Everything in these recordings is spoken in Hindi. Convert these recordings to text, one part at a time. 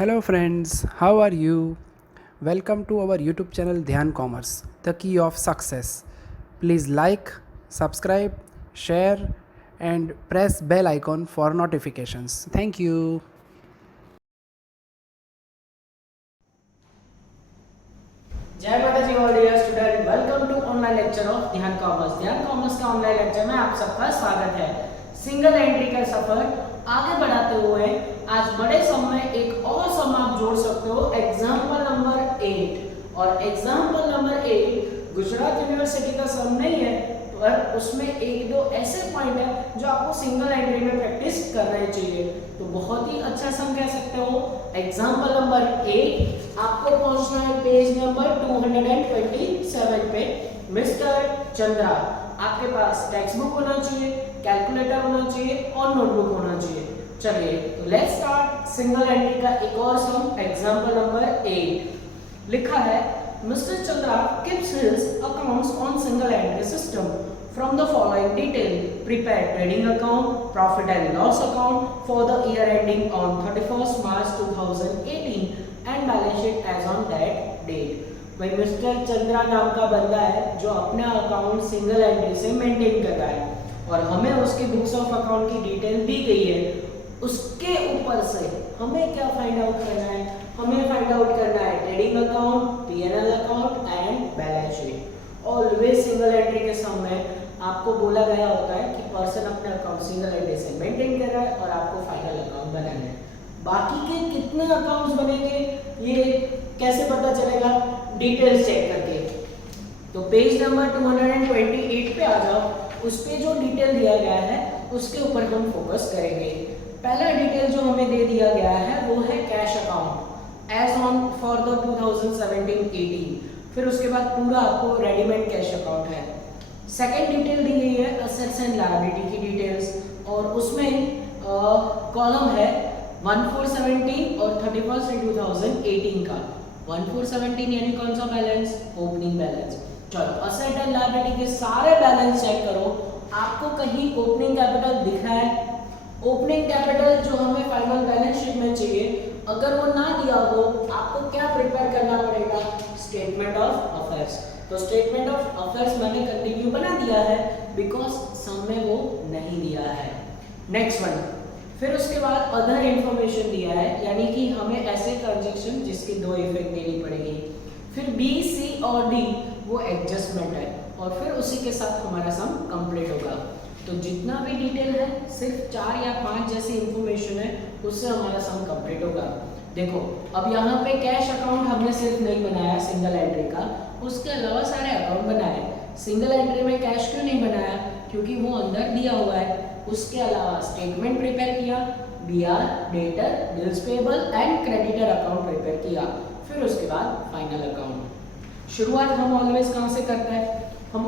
Hello friends, how are you? Welcome to our YouTube channel Dhyan Commerce, the key of success. Please like, subscribe, share and press bell icon for notifications. Thank you. जय Mata ji all dear student, welcome to online lecture of Dhyan Commerce. Dhyan Commerce का ऑनलाइन लेक्चर में आप सबका स्वागत है। सिंगल एंट्री का सफर आगे बढ़ाते हुए आज बड़े सम में एक और सम आप जोड़ सकते हो, एग्जांपल नंबर 8। और एग्जांपल नंबर 8 गुजरात यूनिवर्सिटी का सम नहीं है, पर उसमें एक दो ऐसे पॉइंट है जो आपको सिंगल एंट्री में प्रैक्टिस करने चाहिए। तो बहुत ही अच्छा सम कह सकते हो। एग्जांपल नंबर 8 आपको पहुंचना है पेज नंबर 227 पे। मिस्टर चंद्रा, आपके पास टेक्स्ट बुक होना चाहिए, कैलकुलेटर होना चाहिए और नोटबुक होना चाहिए। चलिए तो लेट्स स्टार्ट सिंगल एंट्री का एक और सम, एग्जांपल नंबर 8। लिखा है Mr. Chandra keeps his accounts on single entry system. From the following detail, prepare trading account, profit and loss account for the year ending on 31st March 2018 and balance sheet as on that date. भाई मिस्टर चंद्रा नाम का बंदा है जो अपना अकाउंट सिंगल एंट्री से मेंटेन कर रहा है और हमें उसकी बुक्स ऑफ अकाउंट की डिटेल दी गई है। उसके ऊपर से हमें क्या फाइंड आउट करना है? हमें फाइंड आउट करना है trading account, PNL account and balance sheet. Always single entry के सम में आपको बोला गया होता है कि पर्सन अपने अकाउंट सिंगल एंट्री से मेंटेन कर रहा है और आपको फाइनल अकाउंट बनाना है। बाकी के कितने अकाउंट्स बनेंगे ये कैसे पता चलेगा? डिटेल्स चेक करके। तो पेज नंबर 228 पे आ जाओ, उस पे जो डिटेल दिया गया है उसके ऊपर हम फोकस करेंगे। पहला डिटेल जो हमें दे दिया गया है वो है cash account as on for the 2017-18। फिर उसके बाद पूरा आपको रेडीमेड कैश अकाउंट है। सेकंड डिटेल दी गई है असेट्स एंड लायबिलिटी की डिटेल्स, और उसमें कॉलम है 1417 और 31st 2018 का। 1417 यानी कौन सा बैलेंस? Opening balance. चलो असेट एंड लायबिलिटी के सारे बैलेंस चेक करो, आपको कहीं ओपनिंग कैपिटल दिख रहा है? ओपनिंग कैपिटल जो हमें फाइनल बैलेंस शीट में चाहिए, अगर वो ना दिया हो आपको क्या प्रिपेयर करना पड़ेगा? Statement of affairs. तो स्टेटमेंट ऑफ अफेयर्स मैंने कंटिन्यू बना दिया है बिकॉज सम में वो नहीं दिया है। नेक्स्ट वन, फिर उसके बाद अदर इंफॉर्मेशन दिया है, यानी कि हमें ऐसे ट्रांजैक्शन जिसकी दो इफेक्ट देनी पड़ेगी। फिर बी, सी और डी वो एडजस्टमेंट है, और फिर उसी के साथ हमारा सम कंप्लीट होगा। तो जितना भी डिटेल है सिर्फ 4 या 5 जैसी इंफॉर्मेशन है, उससे हमारा सम कंप्लीट होगा। देखो अब यहाँ पे कैश अकाउंट हमने सिर्फ नहीं बनाया सिंगल एंट्री का, उसके अलावा सारे अकाउंट बनाए। सिंगल एंट्री में कैश क्यों नहीं बनाया? क्योंकि वो अंदर दिया हुआ है। उसके अलावा स्टेटमेंट प्रिपेयर किया, BR, debtor, bills payable and creditor account prepare किया। फिर उसके बाद फाइनल अकाउंट। शुरुआत हम ऑलवेज कहाँ से करते हैं? हम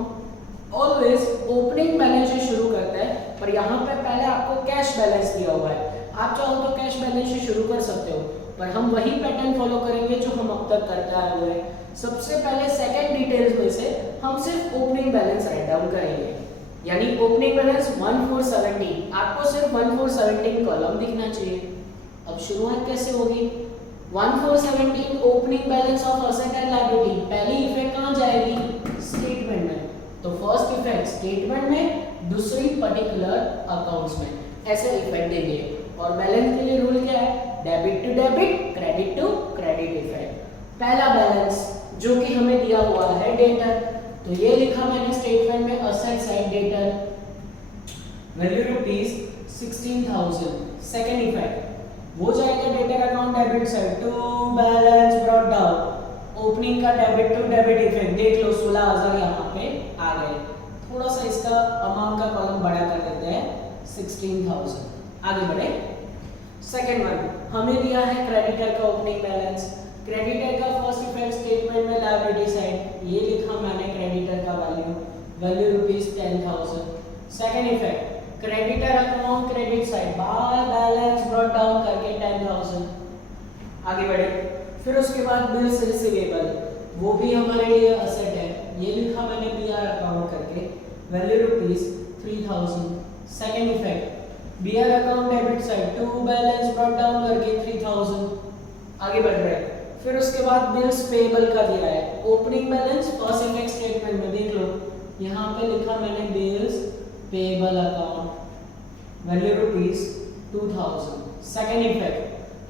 ऑलवेज ओपनिंग बैलेंस से शुरू करते हैं, पर यहाँ पे पहले आपको कैश बैलेंस दिया हुआ है। आप चाहो तो कैश बैलेंस से शुरू कर सकते हो, पर हम वही पैटर्न फॉलो करेंगे जो हम अब तक करते आए हुए हैं। सबसे पहले सेकंड डिटेल्स में से हम सिर्फ ओपनिंग बैलेंस राइट डाउन करेंगे, यानी ओपनिंग बैलेंस 1417। आपको सिर्फ 1417 कॉलम दिखना चाहिए। अब शुरुआत कैसे होगी? 1417 opening balance of asset and liability, पहली इफेक्ट कहाँ जाएगी? स्टेटमेंट में। तो फर्स्ट इफेक्ट स्टेटमेंट में, दूसरी पर्टिकुलर अकाउंट्स में, ऐसे इफेक्ट देंगे। और बैलेंस के लिए रूल क्या है? Debit to debit, credit to credit effect. पहला बैलेंस जो कि हमें दिया हुआ है डेटर, तो ये लिखा मैंने स्टेटमेंट में asset side debtor value rupees 16,000। Second effect वो जाएगा debtor account debit side to balance brought down. Opening का डेबिट टू डेबिट इफेक्ट देख लो, 16,000 यहाँ पे आ गए। थोड़ा सा इसका अमाउंट का कॉलम बड़ा कर देते हैं, 16,000। आगे बढ़े। सेकंड वन हमें दिया है क्रेडिटर का ओपनिंग बैलेंस। क्रेडिटर का फर्स्ट इफेक्ट स्टेटमेंट में लायबिलिटी साइड, ये लिखा मैंने क्रेडिटर का value rupees 10,000। Second effect creditor account credit side by balance brought down करके 10,000। आगे बढ़े। फिर उसके बाद बिल्स रिसीवेबल, वो भी हमारे लिए असेट है, ये लिखा मैंने बीआर अकाउंट करके value rupees 3,000। Second effect BR account debit side to balance brought down करके 3,000। आगे बढ़ रहे हैं। फिर उसके बाद बिल्स पेबल का दिया है, opening balance first effect statement में देख लो, यहाँ पे लिखा मैंने bills payable account value ₹2000। Second effect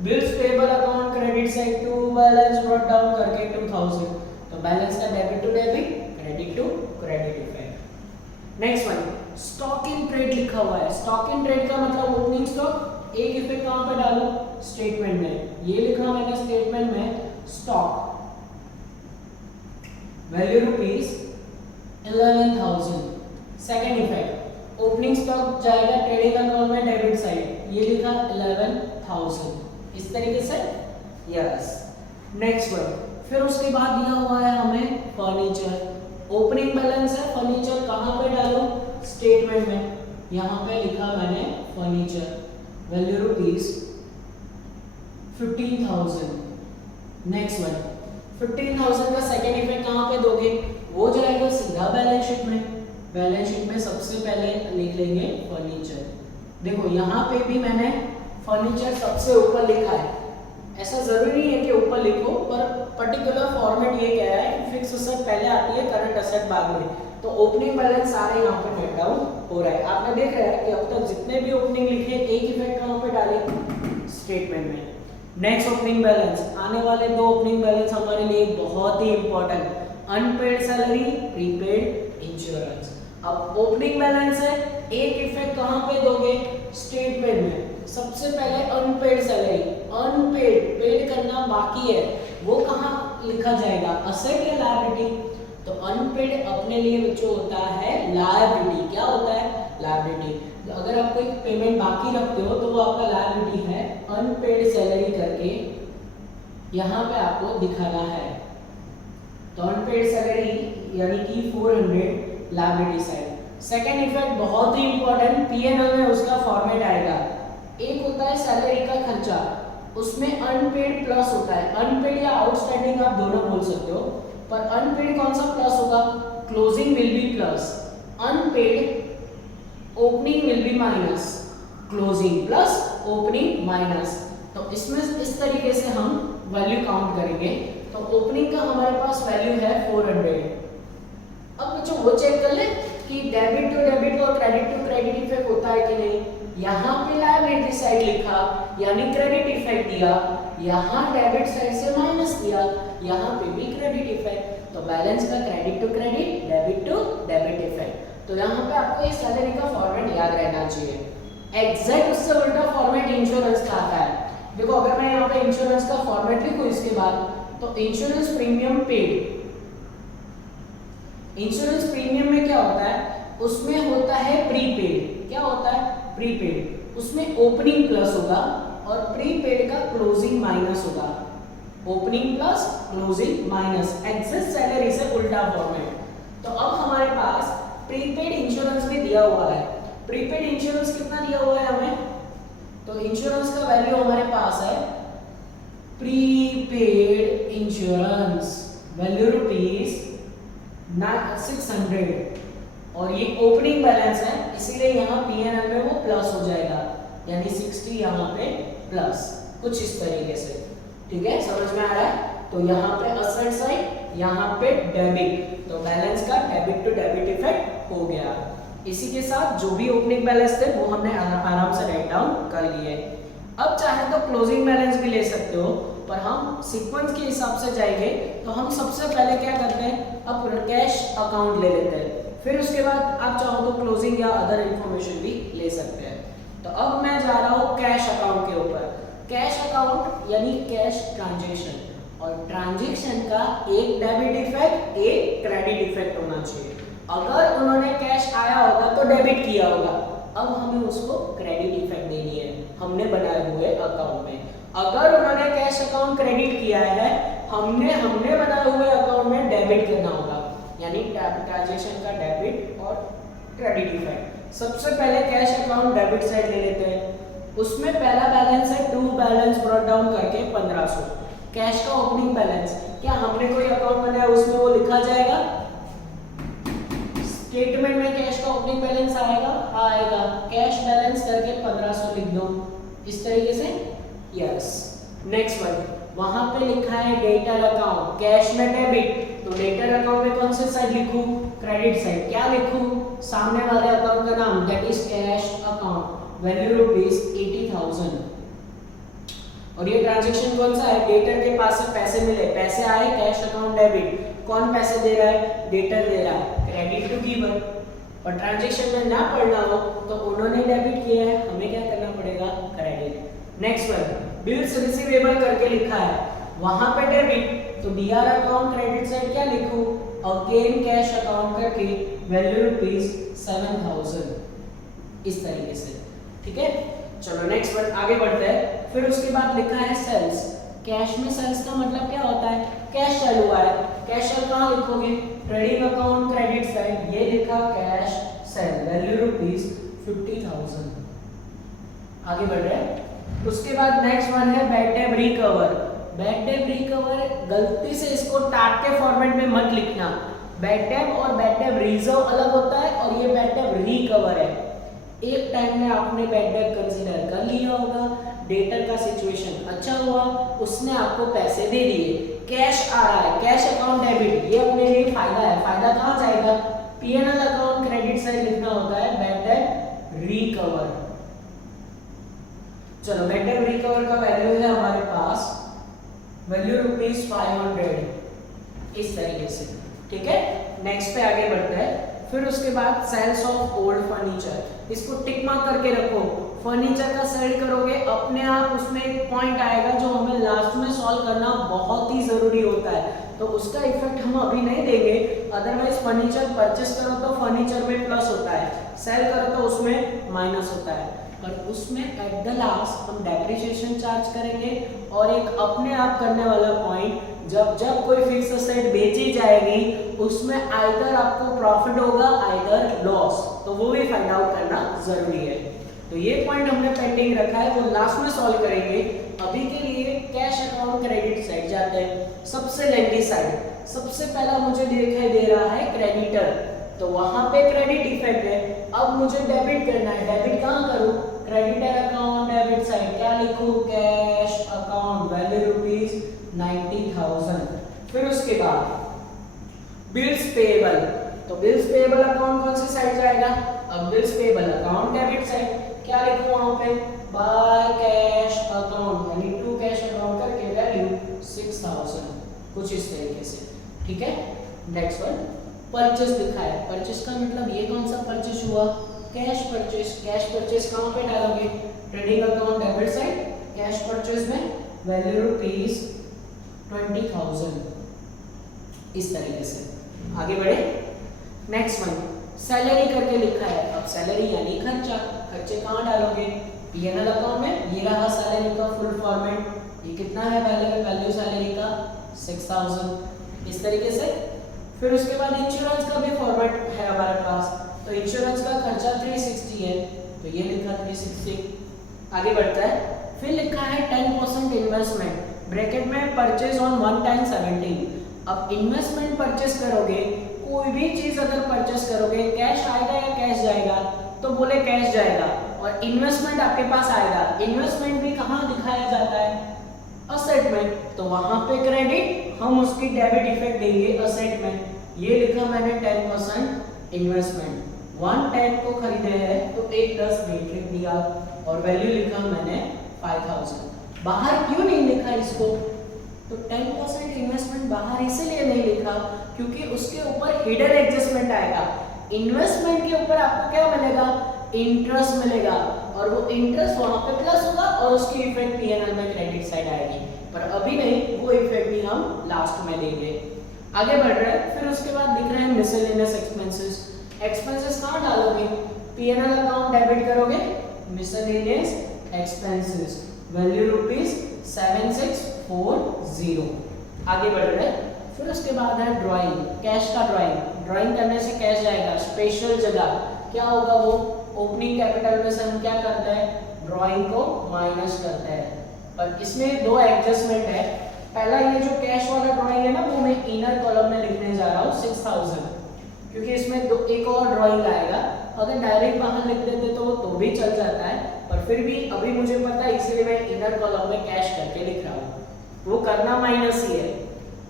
bills payable account credit side to balance brought down करके 2000, तो बैलेंस का debit to debit, credit to credit effect. Next one stock in trade लिखा हुआ है, स्टॉक इन ट्रेड का मतलब ओपनिंग स्टॉक, एक इफेक्ट कहां पे डालूं, स्टेटमेंट में, ये लिखा मैंने स्टेटमेंट में stock value ₹11,000। Second effect opening stock जाएगा ट्रेडिंग अकाउंट में डेबिट साइड, ये लिखा 11,000, इस तरीके से, यस। नेक्स्ट वन फिर उसके बाद दिया हुआ है हमें फर्नीचर, ओपनिंग बैलेंस है, फर्नीचर कहां पे डालूं, स्टेटमेंट में, यहां पे लिखा मैंने फर्नीचर वैल्यू ₹15,000। नेक्स्ट वन 15,000 का सेकंड इफेक्ट कहां पे दोगे, वो जाएगा सीधा बैलेंस शीट में, बैलेंस शीट में सबसे पहले लिख लेंगे फर्नीचर। देखो यहाँ पे भी मैंने फर्नीचर सबसे ऊपर लिखा है, ऐसा जरूरी नहीं है कि ऊपर लिखो, पर पर्टिकुलर फॉर्मेट ये कह रहा है कि फिक्स असेट पहले आती है, करंट असेट बाद में, तो ओपनिंग बैलेंस सारे यहाँ पे नोट डाउन हो रहा है। आपने देख रहा है कि अब तक जितने भी ओपनिंग लिखे एक इफेक्ट कहाँ पे डाले, स्टेटमेंट में। नेक्स्ट ओपनिंग बैलेंस, आने वाले दो ओपनिंग बैलेंस हमारे लिए बहुत ही important, unpaid salary, prepaid insurance. अब ओपनिंग बैलेंस है, एक इफेक्ट कहाँ पे दोगे, स्टेटमेंट में, सबसे पहले अनपेड सैलरी, अनपेड पेड करना बाकी है, वो कहाँ लिखा जाएगा, असेट या लायबिलिटी, तो अनपेड अपने लिए बच्चों होता है लायबिलिटी, क्या होता है, लायबिलिटी। अगर आप कोई पेमेंट बाकी रखते हो तो वो आपका लायबिलिटी है, अनपेड सैलरी करके यहाँ पे आपको दिखाना है, तो अनपेड सैलरी यानी कि 400 लायबिलिटी साइड। सेकंड इफेक्ट बहुत ही इंपॉर्टेंट, पीएनएल में उसका फॉर्मेट आएगा, एक होता है सैलरी का खर्चा, उसमें अनपेड प्लस होता है, अनपेड या आउटस्टैंडिंग आप दोनों बोल सकते हो, पर अनपेड कौन सा प्लस होगा, closing will be plus, unpaid opening will be minus, closing plus opening minus, तो इसमें इस तरीके से हम वैल्यू काउंट करेंगे। तो ओपनिंग का हमारे पास वैल्यू है 400। अब बच्चों वो चेक कर ले कि डेबिट टू डेबिट और क्रेडिट टू क्रेडिट इफेक्ट होता है कि नहीं, यहाँ पे लायबिलिटी साइड लिखा यानी क्रेडिट इफेक्ट दिया, यहाँ डेबिट साइड से माइनस दिया, यहाँ पे भी क्रेडिट इफेक्ट, तो बैलेंस का credit to credit, debit to debit effect. तो यहाँ पे आपको ये सैलरी का फॉर्मेट याद रहना चाहिए। एग्जैक्ट उससे उल्टा फॉर्मेट इंश्योरेंस का आता है। देखो अगर मैं यहाँ पे इंश्योरेंस का फॉर्मेट लिखूं इसके बाद, तो insurance premium paid, insurance premium में क्या होता है, उसमें होता है प्रीपेड, क्या होता है, प्रीपेड, उसमें ओपनिंग प्लस होगा और प्रीपेड का क्लोजिंग माइनस होगा, opening plus closing minus, exact salary से उल्टा फॉर्मेट। तो अब हमारे पास प्रीपेड इंश्योरेंस भी दिया हुआ है, प्रीपेड इंश्योरेंस कितना दिया हुआ है हमें, तो इंश्योरेंस का वैल्यू हमारे पास है, प्रीपेड इंश्योरेंस वैल्यू ₹600, और ये ओपनिंग बैलेंस है इसीलिए यहाँ पीएनएल में वो प्लस हो जाएगा, यानी 60 यहाँ पे प्लस, कुछ इस तरीके से, ठीक है, समझ में आ रहा है। तो यहाँ पे असेट साइड, यहाँ पे डेबिट, तो बैलेंस का डेबिट टू डेबिट इफेक्ट हो गया। इसी के साथ जो भी ओपनिंग बैलेंस थे वो हमने आराम से राइट डाउन कर लिए। अब चाहे तो क्लोजिंग बैलेंस भी ले सकते हो, पर हम सीक्वेंस के हिसाब से जाएंगे, तो हम सबसे पहले क्या करते हैं, अब कैश अकाउंट ले लेते हैं, फिर उसके बाद आप चाहो तो क्लोजिंग या अदर इंफॉर्मेशन भी ले सकते हैं। तो अब मैं जा रहा हूँ कैश अकाउंट के ऊपर। कैश अकाउंट यानी कैश ट्रांजैक्शन, और ट्रांजैक्शन का एक डेबिट इफेक्ट एक क्रेडिट इफेक्ट होना चाहिए। अगर उन्होंने कैश आया होगा तो डेबिट किया होगा, अब हमें उसको क्रेडिट इफेक्ट देनी है हमने बनाए हुए अकाउंट में। अगर उन्होंने कैश अकाउंट क्रेडिट किया है, हमने बनाए हुए अकाउंट में डेबिट करना होगा, यानी ट्रांजैक्शन का डेबिट और क्रेडिट इफेक्ट। सबसे पहले कैश अकाउंट डेबिट साइड ले लेते हैं, उसमें पहला बैलेंस है टू बैलेंस ब्रॉट डाउन करके 1500, कैश का ओपनिंग बैलेंस, क्या हमने कोई अकाउंट बनाया उसमें वो लिखा जाएगा, स्टेटमेंट में कैश का ओपनिंग बैलेंस आएगा, आएगा, कैश बैलेंस करके 1500 लिख दो, इस तरीके से, यस। नेक्स्ट वन, वहां पे लिखा है डेटर अकाउंट, कैश में डेबिट, तो डेटर अकाउंट में कौन से साइड लिखूं, क्रेडिट साइड। क्या लिखूं, सामने वाले अकाउंट का नाम, that is cash account, value rupees 80,000। और ये ट्रांजैक्शन कौन सा है, डेटर के पास से पैसे मिले, पैसे आए, कैश अकाउंट डेबिट, कौन पैसे दे रहा है, डेटर दे रहा है, क्रेडिट टू गिवर। और ट्रांजैक्शन में ना पढ़ना हो तो उन्होंने डेबिट किया है, हमें क्या करना पड़ेगा, credit. Next one, bills receivable करके लिखा है, वहां पे डेबिट, तो डीआर अकाउंट क्रेडिट साइड क्या लिखूं, अगेन कैश अकाउंट करके वैल्यू रुपीज 7,000, इस तरीके से। ठीक है, चलो नेक्स्ट वन आगे बढ़ते हैं। फिर उसके बाद लिखा है सेल्स, कैश में सेल्स का मतलब क्या होता है, कैश सेल हुआ है, कैश सेल कहाँ लिखोगे, ट्रेडिंग अकाउंट क्रेडिट साइड, ये लिखा कैश सेल, वैल्यू रुपीज 50,000। आगे बढ़ रहे हैं। उसके बाद नेक्स्ट वन है bad debt recover. Bad debt recover गलती से इसको टाट के फॉर्मेट में मत लिखना, बैड डेट और बैड डेट रिजर्व अलग होता है और ये बैड डेट रिकवर है। एक टाइम में आपने बैड डेट कंसीडर कर लिया होगा, डेटर का सिचुएशन अच्छा हुआ, उसने आपको पैसे दे दिए, कैश आ रहा है, कैश अकाउंट डेबिट, ये अपने लिए फायदा है, फायदा कहाँ जाएगा, पीएनएल अकाउंट क्रेडिट साइड लिखना होता है बैड डेट रिकवर। चलो बैड डेट रिकवर का वैल्यू है हमारे पास, वैल्यू रुपीज 500, इस तरीके से। ठीक है, नेक्स्ट पे आगे बढ़ते हैं। फिर उसके बाद सेल्स ऑफ ओल्ड फर्नीचर, इसको टिक मार्क करके रखो, फर्नीचर का सेल करोगे अपने आप उसमें एक पॉइंट आएगा जो हमें लास्ट में सॉल्व करना बहुत ही जरूरी होता है, तो उसका इफेक्ट हम अभी नहीं देंगे। अदरवाइज फर्नीचर परचेस करो तो फर्नीचर में प्लस होता है, सेल करो तो उसमें माइनस होता है, पर उसमें एट द लास्ट हम डेप्रिसिएशन चार्ज करेंगे और एक अपने आप करने वाला पॉइंट, जब जब कोई फिक्स असेट बेची जाएगी उसमें आइदर आपको प्रॉफिट होगा आइदर लॉस, तो वो भी फाइंड आउट करना जरूरी है। तो ये पॉइंट हमने पेंडिंग रखा है, वो लास्ट में सॉल्व करेंगे। अभी के लिए कैश अकाउंट क्रेडिट साइड जाते हैं, सबसे लेंदी साइड। सबसे पहला मुझे दिखाई दे रहा है क्रेडिटर, तो वहां पे क्रेडिट इफेक्ट है। अब मुझे डेबिट करना है, डेबिट कहाँ करूं, क्रेडिटर अकाउंट डेबिट साइड, क्या लिखूं, कैश अकाउंट, वैल्यू रुपीज 90,000। फिर उसके बाद बिल्स पेएबल, तो बिल्स पेएबल अकाउंट कौन सी साइड जाएगा, अब bills payable account debit side, क्या लिखूं वहां पे, बाय कैश अकाउंट, यानी टू कैश अकाउंट करके वैल्यू 6,000, कुछ इस तरीके से। ठीक है, नेक्स्ट वन परचेस लिखा है, परचेस का मतलब ये कौन सा परचेस हुआ, कैश परचेस। कैश परचेस कहां पे डालोगे, trading account debit side, cash purchase में वैल्यू रुपीज 20,000, इस तरीके से। आगे बढ़े, नेक्स्ट वन सैलरी करके लिखा है, अब सैलरी यानी खर्चा, खर्चे कहाँ डालोगे, पीएनएल अकाउंट में, ये रहा सैलरी का फुल फॉर्मेट, ये कितना है वैल्यू सैलरी का 6,000, इस तरीके से। फिर उसके बाद इंश्योरेंस का भी फॉर्मेट है हमारे पास, तो इंश्योरेंस का खर्चा 360 है, तो ये लिखा 360। आगे बढ़ता है, फिर लिखा है 10% इन्वेस्टमेंट, ब्रैकेट में परचेज ऑन 1 टाइम 17। अब इन्वेस्टमेंट परचेस करोगे, कोई भी चीज अगर परचेस करोगे, कैश आएगा या कैश जाएगा, तो बोले कैश जाएगा, और इन्वेस्टमेंट आपके पास आएगा। इन्वेस्टमेंट भी कहाँ दिखाया जाता है, असेट में, तो वहां पे क्रेडिट, हम उसकी डेबिट इफेक्ट देंगे असेट में। ये लिखा मैंने 10% इन्वेस्टमेंट, 110 को खरीदे हैं तो 110 रेट लिख दिया, और वैल्यू लिखा मैंने 5,000। बाहर क्यों नहीं लिखा इसको, तो 10% इन्वेस्टमेंट बाहर इसलिए नहीं लिखा क्योंकि उसके ऊपर हिडन एडजस्टमेंट आएगा। इन्वेस्टमेंट के ऊपर आपको क्या मिलेगा, इंटरेस्ट मिलेगा, और वो इंटरेस्ट वहां पे प्लस होगा और उसकी इफेक्ट पीएनएल में क्रेडिट साइड आएगी, पर अभी नहीं, वो इफेक्ट भी हम लास्ट में देंगे। आगे बढ़ रहे हैं, फिर उसके बाद दिख रहे हैं मिसलेनियस एक्सपेंसेस। एक्सपेंसेस कहाँ डालोगे, पीएनएल अकाउंट डेबिट करोगे, मिसलेनियस एक्सपेंसेस, वैल्यू रुपीज 7640। आगे बढ़ रहे हैं, फिर उसके बाद है ड्राइंग, कैश का ड्राइंग, ड्राइंग करने से कैश जाएगा स्पेशल जगह, क्या होगा वो, ओपनिंग कैपिटल में से हम क्या करते हैं, ड्राइंग को माइनस करते हैं। पर इसमें दो एडजस्टमेंट है, पहला ये जो कैश वाला ड्राइंग है ना, वो मैं इनर कॉलम में लिखने जा रहा हूँ 6,000, क्योंकि इसमें एक और ड्राइंग आएगा। अगर डायरेक्ट बाहर लिख देते तो भी चल जाता है, पर पर फिर भी अभी मुझे पता है, इसलिए मैं इनर कॉलम में कैश करके लिख रहा हूँ। वो करना माइनस ही है।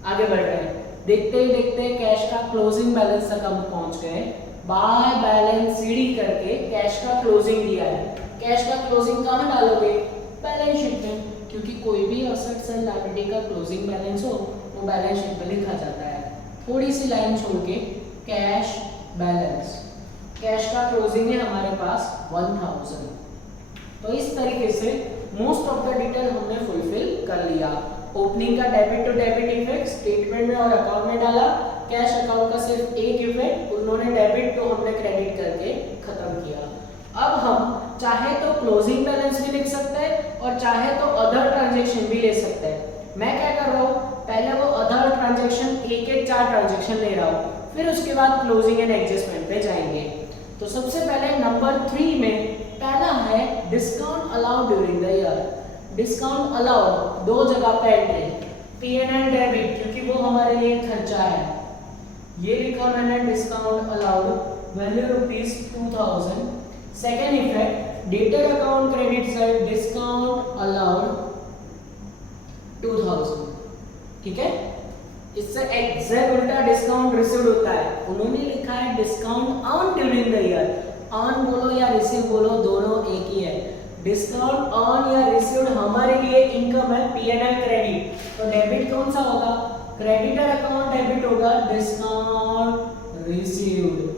आगे बढ़ रहे हैं, देखते ही देखते कैश का क्लोजिंग बैलेंस तक हम पहुंच गए। बाय बैलेंस सीडी करके कैश का क्लोजिंग दिया है। कैश का क्लोजिंग कहाँ डालोगे? बैलेंस शीट में, क्योंकि कोई भी असेट्स एंड लायबिलिटी का क्लोजिंग बैलेंस हो वो बैलेंस शीट में लिखा जाता है। थोड़ी सी लाइन छोड़ के कैश बैलेंस, कैश का क्लोजिंग है हमारे पास 1000। तो इस तरीके से मोस्ट ऑफ द डिटेल हमने फुलफिल कर लिया। ओपनिंग का debit to debit effect statement में और अकाउंट में डाला। कैश अकाउंट का सिर्फ एक इफेक्ट, उन्होंने डेबिट तो हमने क्रेडिट करके खत्म किया। अब हम चाहे तो क्लोजिंग बैलेंस भी लिख सकते हैं और चाहे तो अदर ट्रांजैक्शन भी ले सकते हैं। मैं क्या कर रहा हूँ, पहले वो अदर ट्रांजैक्शन एक 4 ट्रांजैक्शन ले रहा हूँ, फिर उसके बाद क्लोजिंग एंड एडजस्टमेंट पे जाएंगे। तो सबसे पहले नंबर 3 में पहला है discount allowed during the year. Discount allowed 2 जगह पे एंट्री, P&L डेबिट, क्योंकि वो हमारे लिए खर्चा है। ये लिखा मैंने discount allowed, value ₹2000। Second effect debtor account credit side, discount allowed 2000। ठीक है, इससे एग्जैक्ट उल्टा डिस्काउंट रिसीव्ड होता है। उन्होंने लिखा है discount earn during the year. Earn बोलो या रिसीव बोलो, दोनों एक ही है। डिस्काउंट अर्न या रिसीव्ड हमारे लिए इनकम है, P&L क्रेडिट। तो डेबिट कौन सा होगा? क्रेडिटर अकाउंट डेबिट होगा, डिस्काउंट रिसीव्ड।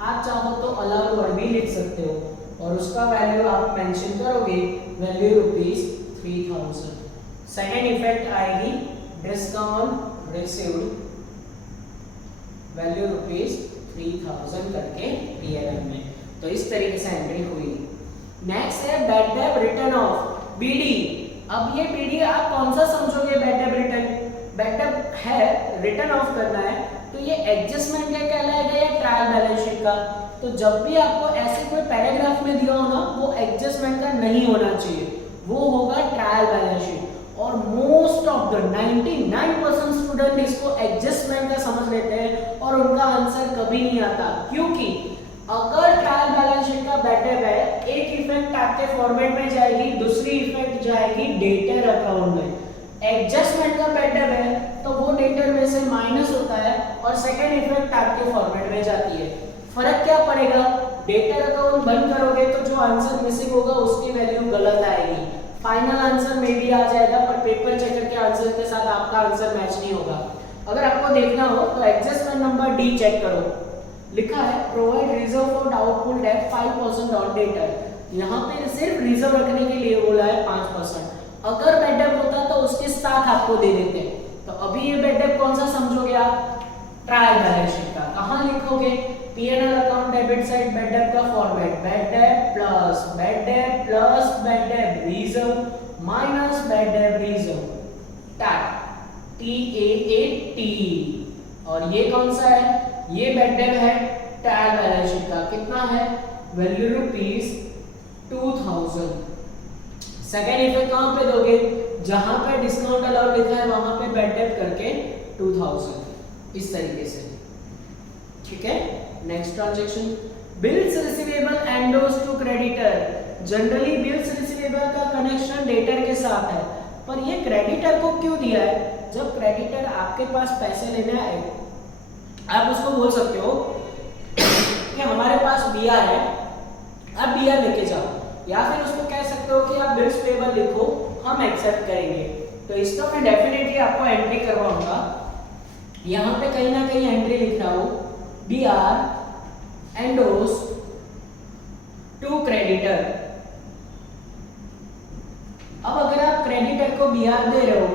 आप चाहो तो अलाउड वर्ड भी लिख सकते हो और उसका वैल्यू आप मेंशन करोगे, वैल्यू ₹3000। सेकेंड इफेक्ट आएगी डिस्काउंट रिसीव्ड, वैल्यू ₹3000 करके P&L में। तो इस तरीके से एंट्री हुई। नेक्स्ट है bad debt return of, BD। अब ये BD आप कौन सा समझोगे? Bad debt return, bad debt है रिटर्न ऑफ करना है, तो ये एडजस्टमेंट का कहलाएगा या ट्रायल बैलेंस शीट का? तो जब भी आपको ऐसे कोई पैराग्राफ में दिया हो ना, वो एडजस्टमेंट का नहीं होना चाहिए, वो होगा ट्रायल बैलेंस शीट। और मोस्ट ऑफ द 99% स्टूडेंट इसको एडजस्टमेंट का समझ लेते हैं और उनका आंसर कभी नहीं आता, क्योंकि अगर ट्रायल बैलेंस शीट का बैड डेट है, एक इफेक्ट आपके फॉर्मेट में जाएगी, दूसरी इफेक्ट जाएगी डेटर अकाउंट में। एडजस्टमेंट का बैड डेट है तो वो डेटर में से माइनस होता है और सेकंड इफेक्ट आपके फॉर्मेट में जाती है। फर्क क्या पड़ेगा? डेटर अकाउंट बंद करोगे तो जो आंसर मिसिंग होगा उसकी वैल्यू गलत आएगी। फाइनल आंसर में भी आ जाएगा पर पेपर चेकर के आंसर के साथ आपका आंसर मैच नहीं होगा। अगर आपको देखना हो तो एडजस्टमेंट नंबर D चेक करो, लिखा है provide reserve for doubtful debt 5% on debtor. यहाँ पे सिर्फ रिजर्व रखने के लिए बोला है 5%। अगर बैड डेट होता तो उसके साथ आपको दे देते। तो अभी ये बैड डेट कौन सा समझोगे आप? ट्रायल बैलेंस शीट का। कहाँ लिखोगे? P&L account debit side bad debt का format, bad debt plus bad debt reserve minus bad debt reserve, टैट TAAT। और ये कौन सा है? ये बैड डेट है ट्रायल बैलेंस शीट का। कितना है? वैल्यू ₹2000। सेकेंड इफेक्ट कहाँ पे दोगे? जहां पे डिस्काउंट अलाउड लिखा है वहां पे बैड डेट करके 2000, इस तरीके से। ठीक है, next transaction bills receivable endorsed to creditor. Generally bills receivable का कनेक्शन डेटर के साथ है, पर ये क्रेडिटर को क्यों दिया है? जब क्रेडिटर आपके पास पैसे लेने आए, आप उसको बोल सकते हो कि हमारे पास BR है, आप BR लेके जाओ, या फिर उसको कह सकते हो कि आप बिल्स पेबल लिखो, हम एक्सेप्ट करेंगे। तो इसका मैं डेफिनेटली आपको एंट्री करवाऊंगा। यहाँ पे कहीं ना कहीं एंट्री लिख रहा हूँ BR एंडोस टू क्रेडिटर। अब अगर आप क्रेडिटर को BR दे रहे हो,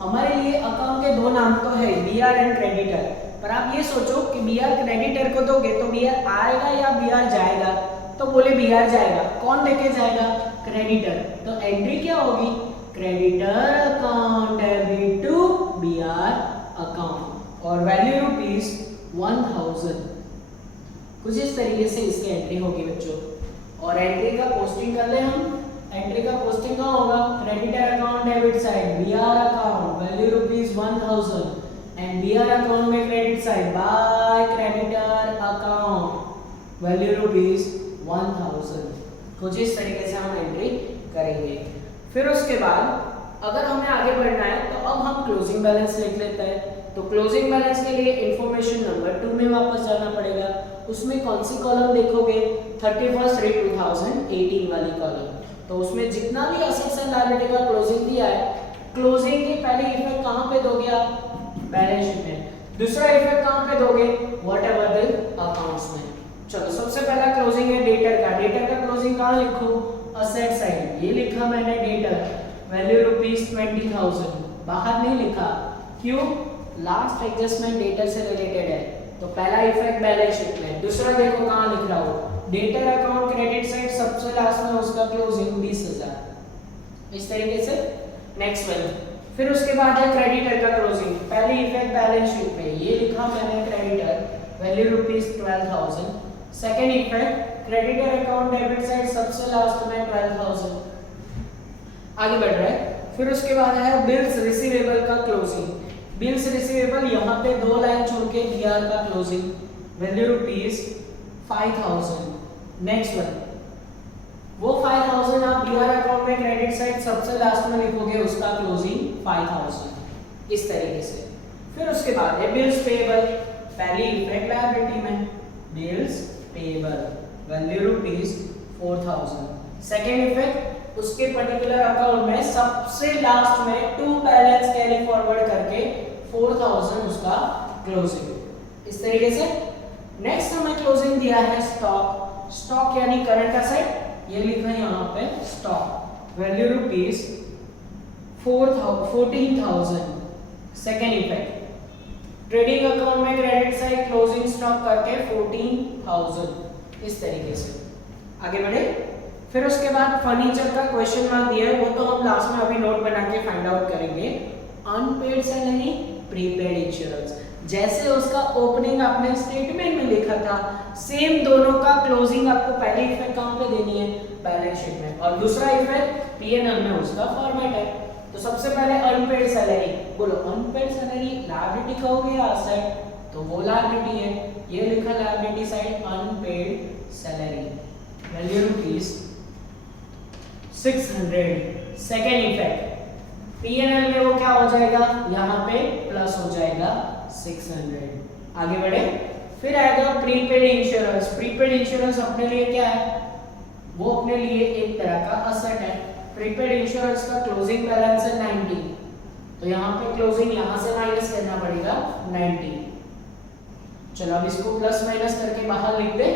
हमारे लिए अकाउंट के दो नाम तो है, BR एंड क्रेडिटर, पर आप ये सोचो कि BR क्रेडिटर को दोगे तो BR आएगा या BR जाएगा? तो बोले BR जाएगा। कौन लेके जाएगा? क्रेडिटर। तो एंट्री क्या होगी? Creditor account debit to BR account और वैल्यू ₹1000। कुछ इस तरीके से इसकी एंट्री होगी बच्चों। और एंट्री का पोस्टिंग कर ले हम। एंट्री का पोस्टिंग कहाँ होगा? Creditor account debit side BR account value ₹1000 and BR account में credit side by creditor account value ₹1000। कुछ इस तरीके से हम एंट्री करेंगे। फिर उसके बाद अगर हमें आगे बढ़ना है तो अब हम क्लोजिंग बैलेंस लिख लेते हैं। तो क्लोजिंग बैलेंस के लिए इंफॉर्मेशन नंबर 2 में वापस जाना पड़ेगा। उसमें कौन सी कॉलम देखोगे, 31/3/2018 वाली कॉलम। तो उसमें जितना भी असेट्स एंड लायबिलिटी का क्लोजिंग दिया है, क्लोजिंग की पहली इफेक्ट कहां पे दोगे आप, बैलेंस शीट में। दूसरा इफेक्ट कहां पे दोगे, व्हाटएवर द अकाउंट्स में। चलो सबसे पहला क्लोजिंग है डेटर का। डेटर का क्लोजिंग कहां लिखूं, असेट साइड। ये लिखा मैंने डेटर, वैल्यू ₹20,000, बाहर नहीं लिखा। क्यों, लास्ट एडजस्टमेंट डेटर से रिलेटेड है। तो पहला इफेक्ट बैलेंस शीट में। दूसरा देखो कहां लिख रहा हूं, डेटर अकाउंट क्रेडिट साइड, सबसे लास्ट में उसका क्लोजिंग 20,000, इस तरीके से। नेक्स्ट वन, फिर उसके बाद है क्रेडिटर का क्लोजिंग। पहली इफेक्ट बैलेंस शीट में, ये लिखा मैंने creditor, value ₹12,000। Second effect creditor account debit side, सबसे लास्ट में 12,000। आगे बढ़ रहा है। फिर उसके बाद है बिल्स रिसीवेबल का क्लोजिंग। बिल्स रिसीवेबल यहाँ पे 2 लाइन छोड़ के बीआर का क्लोजिंग, वैल्यू ₹5,000। नेक्स्ट वन, वो 5,000 आप बीआर अकाउंट में क्रेडिट साइड सबसे लास्ट में लिखोगे, उसका क्लोजिंग 5,000, इस तरीके से। फिर उसके बाद है बिल्स पेएबल। पहली इफेक्ट लायबिलिटी में, bills payable, value ₹4,000। Second effect उसके पर्टिकुलर अकाउंट में सबसे लास्ट में 2 बैलेंस कैरी फॉरवर्ड करके 4,000 उसका क्लोजिंग, इस तरीके से। नेक्स्ट हमें क्लोजिंग दिया है स्टॉक। स्टॉक यानी करंट असेट, ये लिखा है यहाँ पे stock, value ₹14,000। Second effect trading account में क्रेडिट साइड क्लोजिंग स्टॉक करके 14,000, इस तरीके से। आगे बढ़े। फिर उसके बाद फर्नीचर का क्वेश्चन मार्क दिया है, वो तो हम लास्ट में अभी नोट बना के फाइंड आउट करेंगे। अनपेड सैलरी, प्रीपेड इंश्योरेंस, जैसे उसका ओपनिंग आपने स्टेटमेंट में लिखा था, सेम दोनों का क्लोजिंग आपको पहले इफेक्ट कहां पे देनी है, बैलेंस शीट में, और दूसरा इफेक्ट पीएनएल में उसका फॉर्मेट है। तो सबसे पहले अनपेड सैलरी, बोलो अनपेड सैलरी लायबिलिटी कहोगे या असेट, तो वो लायबिलिटी है, ये लिखा liability side unpaid salary, value ₹600। Second effect PNL में वो क्या हो जाएगा, यहाँ पे प्लस हो जाएगा 600। आगे बढ़े। फिर आएगा प्रीपेड इंश्योरेंस। प्रीपेड इंश्योरेंस अपने लिए क्या है, वो अपने लिए एक तरह का असेट है। प्रीपेड इंश्योरेंस का क्लोजिंग बैलेंस है 90, तो यहाँ पे क्लोजिंग यहाँ से माइनस करना पड़ेगा 90। चलो अब इसको प्लस माइनस करके बाहर लिख दे।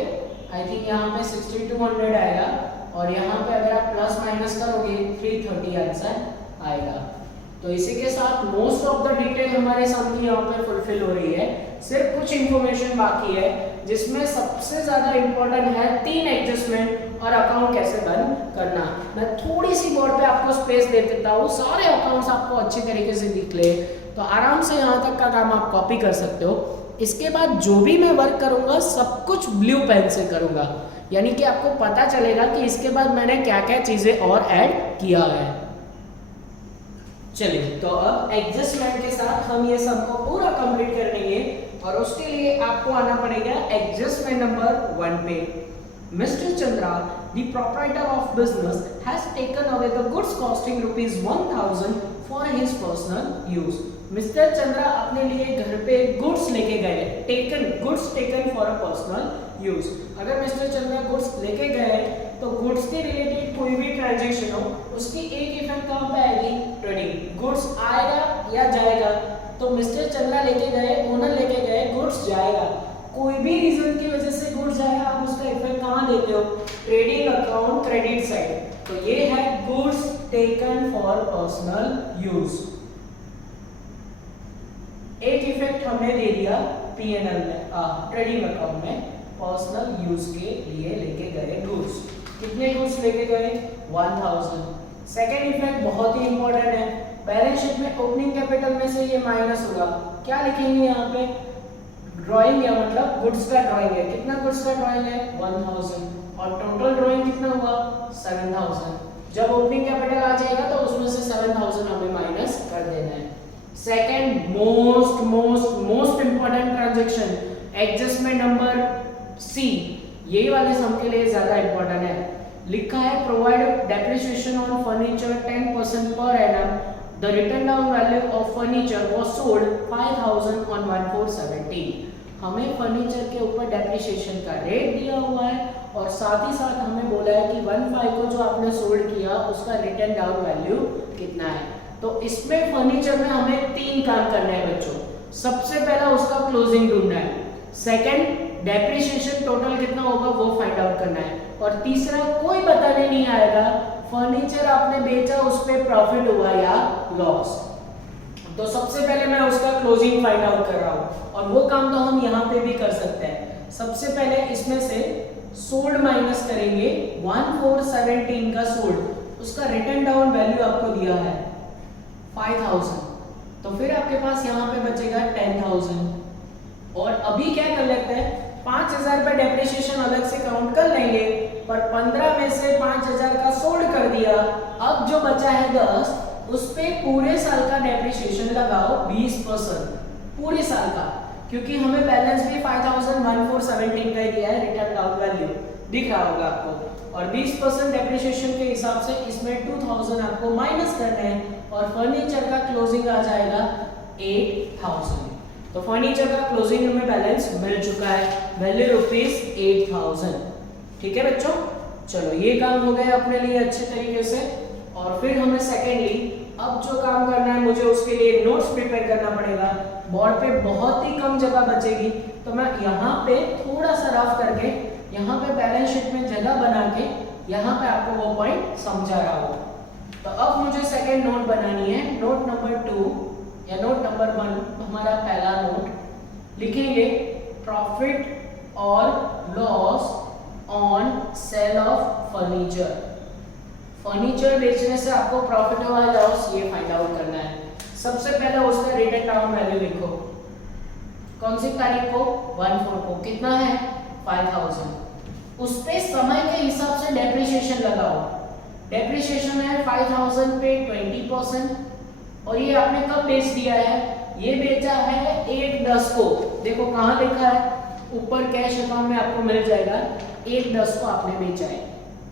आई थिंक यहाँ पे 6200 आएगा, और यहाँ पे अगर आप प्लस माइनस करोगे 330 आंसर आएगा। तो इसी के साथ मोस्ट ऑफ द डिटेल हमारे सामने यहाँ पे फुलफिल हो रही है। सिर्फ कुछ इंफॉर्मेशन बाकी है, जिसमें सबसे ज्यादा इंपॉर्टेंट है 3 एडजस्टमेंट और अकाउंट कैसे बंद करना। मैं थोड़ी सी बोर्ड पे आपको स्पेस दे देता हूँ, सारे अकाउंट्स आपको अच्छे तरीके से दिख ले, तो आराम से यहाँ तक का काम आप कॉपी कर सकते हो। इसके बाद जो भी मैं वर्क करूंगा सब कुछ ब्लू पेन से करूंगा, यानी कि आपको पता चलेगा कि इसके बाद मैंने क्या क्या चीजें और ऐड किया है। चलिए, तो अब एडजस्टमेंट के साथ हम ये सबको पूरा कंप्लीट कर लेंगे, और उसके लिए आपको आना पड़ेगा एडजस्टमेंट नंबर 1 पे। Mister Chandra, the proprietor of business, has taken away the goods costing ₹1000 for his personal use. Mister Chandra अपने लिए घर पे गुड्स लेके गए, goods taken for a personal use. अगर मिस्टर चंद्रा गुड्स लेके गए तो गुड्स के रिलेटेड कोई भी ट्रांजैक्शन हो, उसकी एक इफेक्ट कहां पे आएगी, ट्रेडिंग। गुड्स आएगा या जाएगा, तो मिस्टर चंद्रा लेके गए, ओनर लेके गए, गुड्स जाएगा। कोई भी रीजन की वजह से गुड्स जाएगा, आप उसका इफेक्ट कहां देते हो, ट्रेडिंग अकाउंट क्रेडिट साइड। तो ये है goods taken for personal use. एक इफेक्ट हमने दे दिया पीएनएल में, ट्रेडिंग अकाउंट में, पर्सनल यूज के लिए लेके गए गुड्स। कितने गुड्स लेके गए, 1000। सेकेंड इफेक्ट बहुत ही इंपॉर्टेंट है, बैलेंस शीट में ओपनिंग कैपिटल में से ये माइनस होगा, क्या लिखेंगे यहाँ पे, ड्राइंग है, मतलब गुड्स का ड्राइंग है। कितना गुड्स का ड्राइंग है, 1000, और टोटल ड्राइंग कितना हुआ, 7000। जब ओपनिंग कैपिटल आ जाएगा तो उसमें से 7000 हमें माइनस कर देना है। Second most important transaction, adjustment number C, ये वाले सम के लिए ज्यादा इंपॉर्टेंट है। लिखा है प्रोवाइड डेप्रिसिएशन ऑन फर्नीचर 10% पर एनम, the written down value of furniture was sold 5000 on 1417। हमें फर्नीचर के ऊपर डेप्रिसिएशन का रेट दिया हुआ है और साथ ही साथ हमें बोला है कि 15 को जो आपने सोल्ड किया उसका रिटन डाउन वैल्यू कितना है। तो इसमें फर्नीचर में हमें 3 काम करना है बच्चों। सबसे पहला उसका क्लोजिंग ढूंढना है, सेकंड डेप्रिसिएशन टोटल कितना होगा वो फाइंड आउट करना है, और तीसरा कोई बताने नहीं आएगा फर्नीचर आपने बेचा उस पे प्रॉफिट हुआ या लॉस। तो सबसे पहले मैं उसका क्लोजिंग फाइंड आउट कर रहा हूं और वो काम तो हम यहाँ पे भी कर सकते हैं। सबसे पहले इसमें से सोल्ड माइनस करेंगे 1417 का सोल्ड, उसका रिटन डाउन वैल्यू आपको दिया है 5000, तो फिर आपके पास यहाँ पे बचेगा 10000। और अभी क्या कर लेते हैं 5000 पे डेप्रिसिएशन अलग से काउंट कर लेंगे, पर 15 में से 5000 का सोल्ड कर दिया, अब जो बचा है 10 उस पे पूरे साल का डेप्रिसिएशन लगाओ 20% पूरे साल का, क्योंकि हमें बैलेंस भी 51,417 का ही दिया है रिटर्न डाउन वैल्यू, दिख रहा होगा आपको। और 20% डेप्रिसिएशन के हिसाब से इसमें 2000 आपको माइनस करना है और फर्नीचर का क्लोजिंग आ जाएगा 8000। तो फर्नीचर का क्लोजिंग हमें बैलेंस मिल चुका है, वैल्यू ₹8000। ठीक है बच्चों, चलो ये काम हो गया अपने लिए अच्छे तरीके से। और फिर हमें सेकेंडली अब जो काम करना है, मुझे उसके लिए नोट्स प्रिपेयर करना पड़ेगा। बोर्ड पे बहुत ही कम जगह बचेगी, तो मैं यहाँ पे थोड़ा सा रफ करके यहाँ पे बैलेंस शीट में जगह बना के यहाँ पे आपको वो पॉइंट समझा रहा हूँ। तो अब मुझे सेकेंड नोट बनानी है, नोट नंबर 2 या नोट नंबर 1 हमारा पहला नोट। लिखेंगे प्रॉफिट और loss on sale of furniture. Furniture बेचने से आपको प्रॉफिट हुआ या लॉस ये फाइंड आउट करना है। सबसे पहले उसका रिटन डाउन वैल्यू लिखो, कौन सी तारीख को 14 को, कितना है 5000। उस पे समय के हिसाब से डेप्रिसिएशन लगाओ। डेप्रिसिएशन है 5000 पे 20%, और ये आपने कब बेच दिया है, ये बेचा है 1/10 को। देखो कहाँ लिखा है, ऊपर कैश अकाउंट में आपको मिल जाएगा, 1/10 को आपने बेचा है।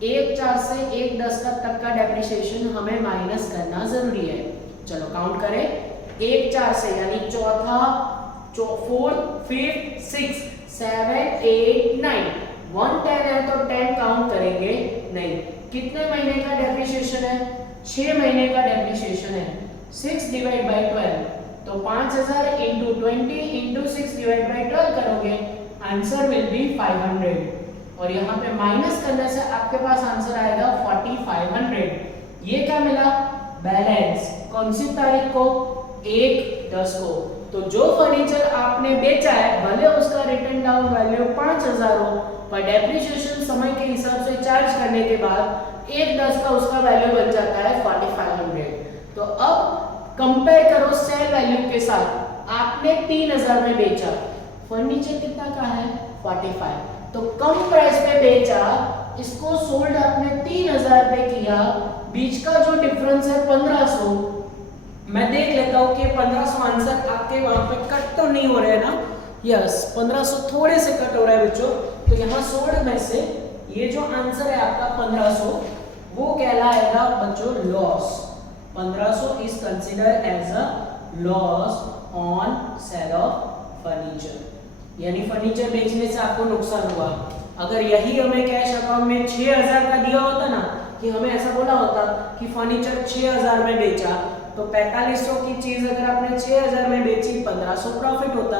1/4 से 1/10 तक का डेप्रिसिएशन हमें माइनस करना जरूरी है। चलो काउंट करें, 1/4 से यानी चौथा, 4th, 5th, 6th, 7th, 8th, 9th, 110 है तो 10 काउंट करेंगे नहीं। कितने महीने का डेप्रिसिएशन है, 6 महीने का डेप्रिसिएशन है। 6 डिवाइड बाय 12, तो 5000 इंटू 20 इंटू 6 डिवाइड बाय 12 करोगे, आंसर विल बी 500। और यहाँ पे माइनस करने से आपके पास आंसर आएगा 4500। ये क्या मिला, बैलेंस। कौन सी तारीख को, 1/10 को। तो जो फर्नीचर आपने बेचा है भले उसका रिटन डाउन वैल्यू 5000 हो, पर डेप्रिसिएशन समय के हिसाब से चार्ज करने के बाद 1/10 का उसका वैल्यू बन जाता है 4500। तो अब कंपेयर करो सेल वैल्यू के साथ। आपने 3000 में बेचा, फर्नीचर कितना का है 45, तो कम प्राइस पे बेचा, इसको सोल्ड आपने 3000 पे किया, बीच का जो डिफरेंस है 1500। मैं देख लेता हूँ कि 1500 आंसर आपके वहां पे कट तो नहीं हो रहा है ना, यस 1500 थोड़े से कट हो रहा है बच्चों। तो यहाँ सोल्ड में से ये जो आंसर है आपका 1500 वो कहलाएगा बच्चों loss. 1500 is consider as a loss on sale of furniture, यानी फर्नीचर बेचने से आपको नुकसान हुआ। अगर यही हमें कैश अकाउंट में 6000 का दिया होता ना, कि हमें ऐसा बोला होता कि फर्नीचर 6000 में बेचा, तो 4500 की चीज अगर आपने 6000 में बेची 1500 प्रॉफिट होता।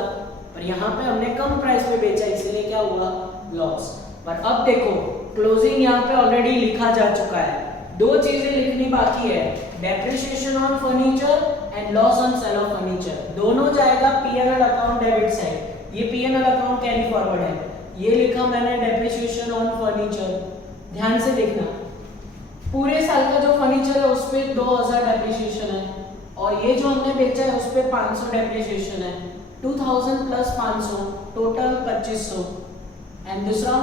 पर यहाँ पे हमने कम प्राइस पे बेचा, इसलिए क्या हुआ, लॉस। पर अब देखो क्लोजिंग यहाँ पे ऑलरेडी लिखा जा चुका है। 2 चीजें लिखनी बाकी है, depreciation on furniture and loss on sale of furniture. दोनों जाएगा P&L अकाउंट डेबिट साइड। ये P&L अकाउंट कैरी फॉरवर्ड है, ये लिखा मैंने डेप्रिसिएशन ऑन फर्नीचर। ध्यान से देखना, पूरे साल का जो फर्नीचर है उस पे 2000 डेप्रिसिएशन है, और ये जो हमने बेचा है उस पे 500 डेप्रिसिएशन है। 2000 प्लस 500 टोटल 2500। एंड दूसरा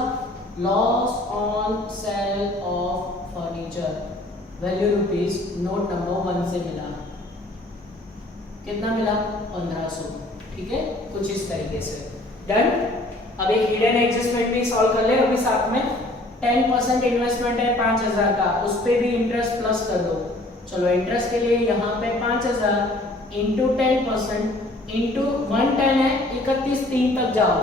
loss on sale of furniture value rupees note number 1 से मिला, कितना मिला 1500। ठीक है, कुछ इस तरीके से। डन। अब एक हिडन एडजस्टमेंट भी सॉल्व कर ले अभी साथ में। 10% इन्वेस्टमेंट है 5000 का, उस पे भी इंटरेस्ट प्लस कर दो। चलो इंटरेस्ट के लिए यहाँ पे 5000 इंटू 10% इंटू 110 है, 31 तक जाओ,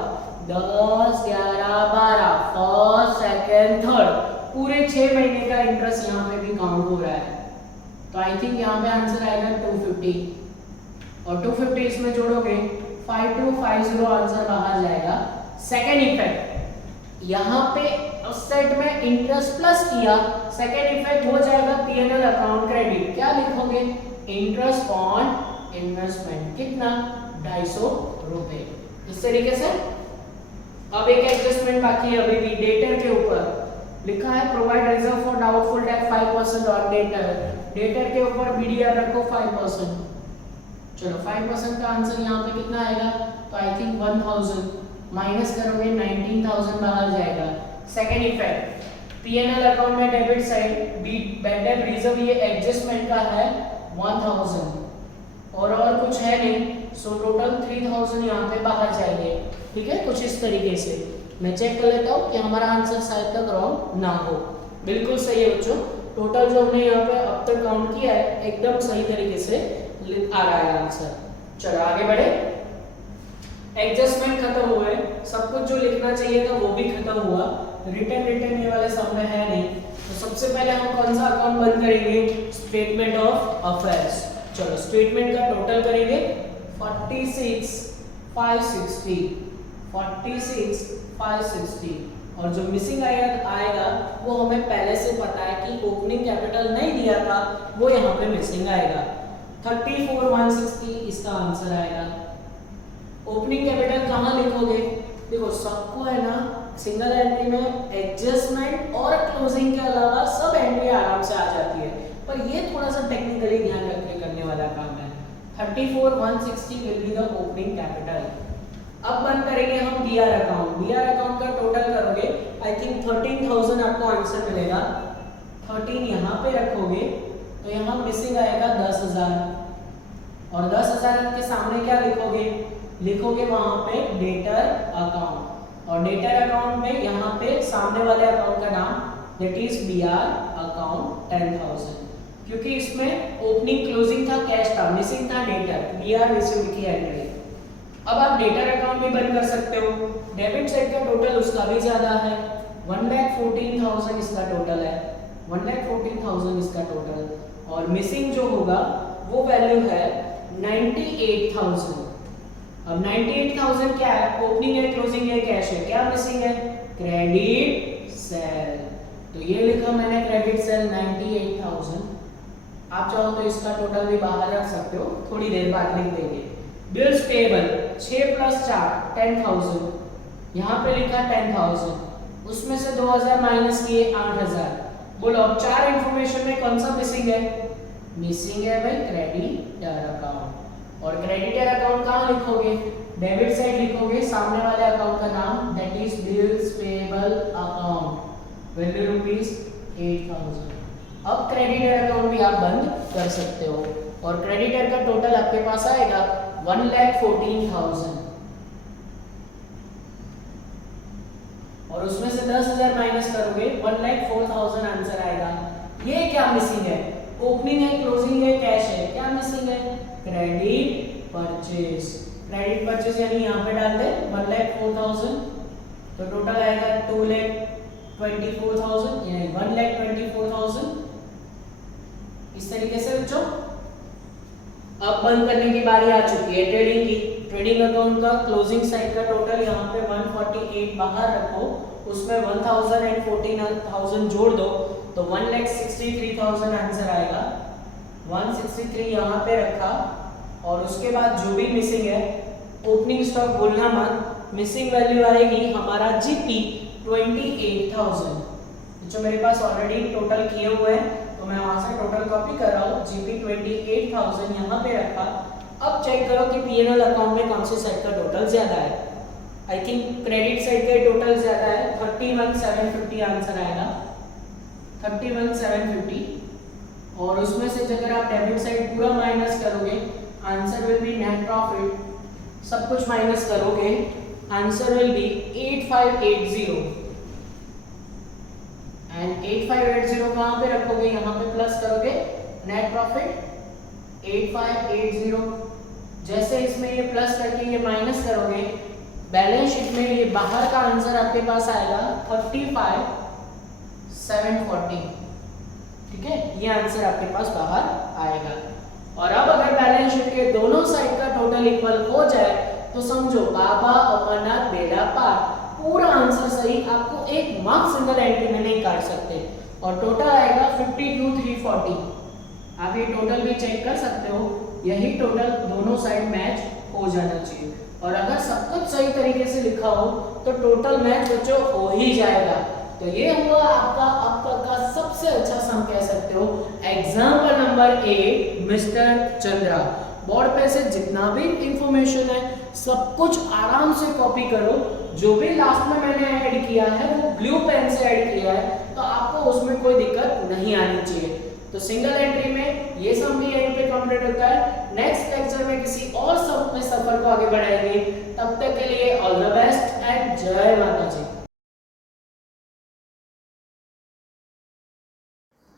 10 11 12 फर्स्ट सेकंड थर्ड, पूरे 6 महीने का इंटरेस्ट यहाँ पे भी काउंट हो रहा है। तो आई थिंक यहाँ पे आंसर आएगा 250 और 250 इसमें जोड़ोगे 5250 आंसर बाहर जाएगा। सेकेंड इफेक्ट, यहाँ पे असेट में इंटरेस्ट प्लस किया, सेकेंड इफेक्ट हो जाएगा पीएनएल अकाउंट क्रेडिट। क्या लिखोगे? इंटरेस्ट ऑन इन्वेस्टमेंट, कितना? 250 रुपए। इस तरीके से अब एक एडजस्टमेंट बाकी है अभी भी, डेटर के ऊपर लिखा है provide reserve for doubtful debt 5% on debtor, debtor के ऊपर बीडीआर रखो 5%। चलो 5% का आंसर यहाँ पे कितना आएगा? तो आई थिंक 1000 माइनस करोगे 19000 बाहर जाएगा। सेकेंड इफेक्ट, पीएनएल अकाउंट में debit side bad debt reserve ये एडजस्टमेंट का है 1000 और कुछ है नहीं, सो टोटल 3000 यहाँ पे बाहर जाएंगे। ठीक है, कुछ इस तरीके से मैं चेक कर लेता हूँ कि हमारा आंसर शायद तक रॉन्ग ना हो। बिल्कुल सही है बच्चों, टोटल जो हमने यहाँ पे अब तक काउंट किया है एकदम सही तरीके से आ रहा है आंसर। चलो आगे बढ़े। एडजस्टमेंट खत्म हुए, सब कुछ जो लिखना चाहिए था वो भी खत्म हुआ। रिटर्न ये वाले सब में है नहीं, तो सबसे पहले हम कौन सा अकाउंट बंद करेंगे? Statement of affairs. चलो स्टेटमेंट का टोटल करेंगे 46,560 और जो मिसिंग आएगा वो हमें पहले से पता है कि ओपनिंग कैपिटल नहीं दिया था, वो यहाँ पे मिसिंग आएगा। 34,160 इसका आंसर आएगा। ओपनिंग कैपिटल कहाँ लिखोगे? देखो सबको है ना सिंगल एंट्री में एडजस्टमेंट और क्लोजिंग के अलावा सब एंट्री आराम से आ जाती है, पर ये थोड़ा सा टेक्निकली ध्यान रख के करने वाला काम है। 34,160 will be the opening capital. अब बंद करेंगे हम बीआर अकाउंट। बीआर अकाउंट का टोटल करोगे आई थिंक 13,000 आपको आंसर मिलेगा। 13 यहाँ पे रखोगे तो यहाँ मिसिंग आएगा 10,000 और 10,000 के सामने क्या लिखोगे? लिखोगे वहां पे डेटर अकाउंट और डेटर अकाउंट में यहाँ पे सामने वाले अकाउंट का नाम दैट इज बीआर अकाउंट 10,000, क्योंकि इसमें ओपनिंग क्लोजिंग था, कैश था, मिसिंग था डेटर, बीआर रिसीव्ड की एंट्री। अब आप डेटर अकाउंट भी बंद कर सकते हो। डेबिट साइड का टोटल उसका भी ज्यादा है, 1,14,000 इसका टोटल है, 1,14,000 इसका टोटल और मिसिंग जो होगा वो वैल्यू है 98,000। अब 98,000 क्या है? ओपनिंग है, क्लोजिंग है, कैश है, क्या मिसिंग है? Credit sale. तो ये लिखा मैंने क्रेडिट सेल 98,000। आप चाहो तो इसका टोटल भी बाहर रख सकते हो, थोड़ी देर बाद लिख देंगे। बिल्स पेबल 6 + 4 10,000, यहाँ पे लिखा 10,000, उसमें से 2,000 माइनस किए 8,000। बोलो अब 4 इंफॉर्मेशन में कौन सा मिसिंग है? मिसिंग है भाई क्रेडिटर अकाउंट। और क्रेडिटर अकाउंट कहाँ लिखोगे? डेबिट साइड लिखोगे, सामने वाले अकाउंट का नाम that is bills payable account, value ₹8,000। अब क्रेडिटर अकाउंट भी आप बंद कर सकते हो और क्रेडिटर का टोटल आपके पास आएगा 1,14,000 और उसमें से 10,000 माइनस करोगे 1,04,000 आंसर आएगा। ये क्या मिसिंग है? ओपनिंग है, क्लोजिंग है, कैश है, क्या मिसिंग है? Credit purchase. क्रेडिट परचेज यानी यहाँ पे डाल दे 1,04,000 तो टोटल आएगा 2,24,000 यानी 1,24,000। इस तरीके से बच्चों अब बंद करने की बारी आ चुकी है ट्रेडिंग की। ट्रेडिंग अकाउंट का क्लोजिंग साइड का टोटल यहाँ पे 148 बाहर रखो, उसमें 1,000 एंड 14,000 जोड़ दो तो 1,63,000 आंसर आएगा। 163 यहाँ पे रखा और उसके बाद जो भी मिसिंग है, ओपनिंग स्टॉक बोलना मत, मिसिंग वैल्यू आएगी हमारा जीपी 28,000। जो मेरे पास ऑलरेडी टोटल किए हुए हैं तो मैं वहां से टोटल कॉपी कर रहा हूँ। जीपी 28,000 यहाँ पे रखा। अब चेक करो कि पीएनएल अकाउंट में कौन से साइड का टोटल ज्यादा है। आई थिंक क्रेडिट साइड का टोटल ज्यादा है, 31,750 आंसर आएगा, 31,750 और उसमें से अगर आप डेबिट साइड पूरा माइनस करोगे answer will be net profit, सब कुछ माइनस करोगे आंसर विल बी 8,580। एंड 8580 कहाँ पे रखोगे, यहाँ पे प्लस करोगे नेट प्रॉफिट 8580। जैसे इसमें ये प्लस करके ये माइनस करोगे, बैलेंस शीट में ये बाहर का आंसर आपके पास आएगा 35740। ठीक है, ये आंसर आपके पास बाहर आएगा। और अब अगर बैलेंस शीट के दोनों साइड का टोटल इक्वल हो जाए तो समझो बाबा अमरनाथ बेड़ा पार, पूरा आंसर सही, आपको एक मार्क्स सिंगल एंट्री में नहीं काट सकते। और टोटल आएगा 52340। आप ये टोटल भी चेक कर सकते हो, यही टोटल दोनों साइड मैच हो जाना चाहिए। और अगर सब कुछ सही तरीके से लिखा हो तो टोटल मैच बच्चों हो ही जाएगा। तो ये हुआ आपका अब तक का सबसे अच्छा सम कह सकते हो। Example number 8 mister Chandra. Board पे से जितना भी इंफॉर्मेशन है सब कुछ आराम से कॉपी करो। जो भी लास्ट में मैंने ऐड किया है वो ब्लू पेन से ऐड किया है, तो आपको उसमें कोई दिक्कत नहीं आनी चाहिए। तो सिंगल एंट्री में ये सम भी यहीं पे कंप्लीट होता है। नेक्स्ट लेक्चर में किसी और सम में सफर को आगे बढ़ाएंगे। तब तक के लिए ऑल द बेस्ट एंड जय माता जी।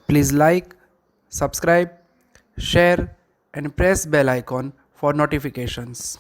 Please like, subscribe, share and press bell icon for notifications.